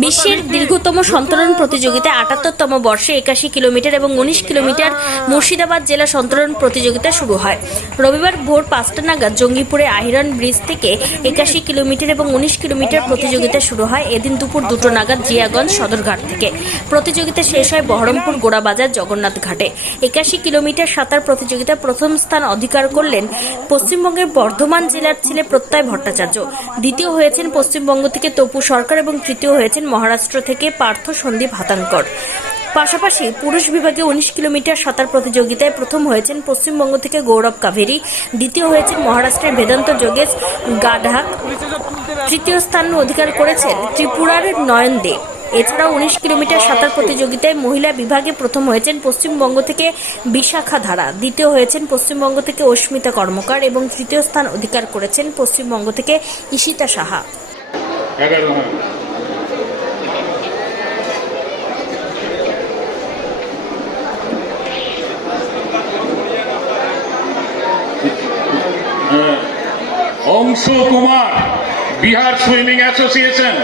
বিশ্বের দীর্ঘতম সন্তরণ প্রতিযোগিতায় ৭৮তম বর্ষে ৮১ কিলোমিটার এবং ১৯ কিলোমিটার মুর্শিদাবাদ জেলা সন্তরণ প্রতিযোগিতা শুরু হয়। রবিবার ভোর ৫টা নাগাদ জঙ্গিপুরে আহিরন ব্রিজ থেকে ৮১ কিলোমিটার এবং ১৯ কিলোমিটার প্রতিযোগিতা শুরু হয়। এদিন দুপুর ২টো নাগাদ জিয়াগঞ্জ সদরঘাট থেকে প্রতিযোগিতা শেষ হয় বহরমপুর গোড়াবাজার জগন্নাথ ঘাটে। ৮১ কিলোমিটার সাঁতার প্রতিযোগিতায় প্রথম স্থান অধিকার করলেন পশ্চিমবঙ্গের বর্ধমান জেলার ছেলে প্রত্যয় ভট্টাচার্য। দ্বিতীয় হয়েছেন পশ্চিমবঙ্গ থেকে তপু সরকার এবং তৃতীয় হয়েছেন মহারাষ্ট্র থেকে পার্থ সন্দীপ হাতানকর। পাশাপাশি পুরুষ বিভাগে ১৯ কিলোমিটার সাঁতার প্রতিযোগিতায় প্রথম হয়েছেন পশ্চিমবঙ্গ থেকে গৌরব কাভেরি, দ্বিতীয় হয়েছেন মহারাষ্ট্রের বেদান্ত যোগেশ গাঢাক, তৃতীয় স্থান অধিকার করেছেন ত্রিপুরার নয়ন দে। এছাড়াও ১৯ কিলোমিটার সাঁতার প্রতিযোগিতায় মহিলা বিভাগে প্রথম হয়েছেন পশ্চিমবঙ্গ থেকে বিশাখা ধারা, দ্বিতীয় হয়েছেন পশ্চিমবঙ্গ থেকে অস্মিতা কর্মকার এবং তৃতীয় স্থান অধিকার করেছেন পশ্চিমবঙ্গ থেকে ঈশিতা সাহা। Anshu Kumar, Bihar swimming association.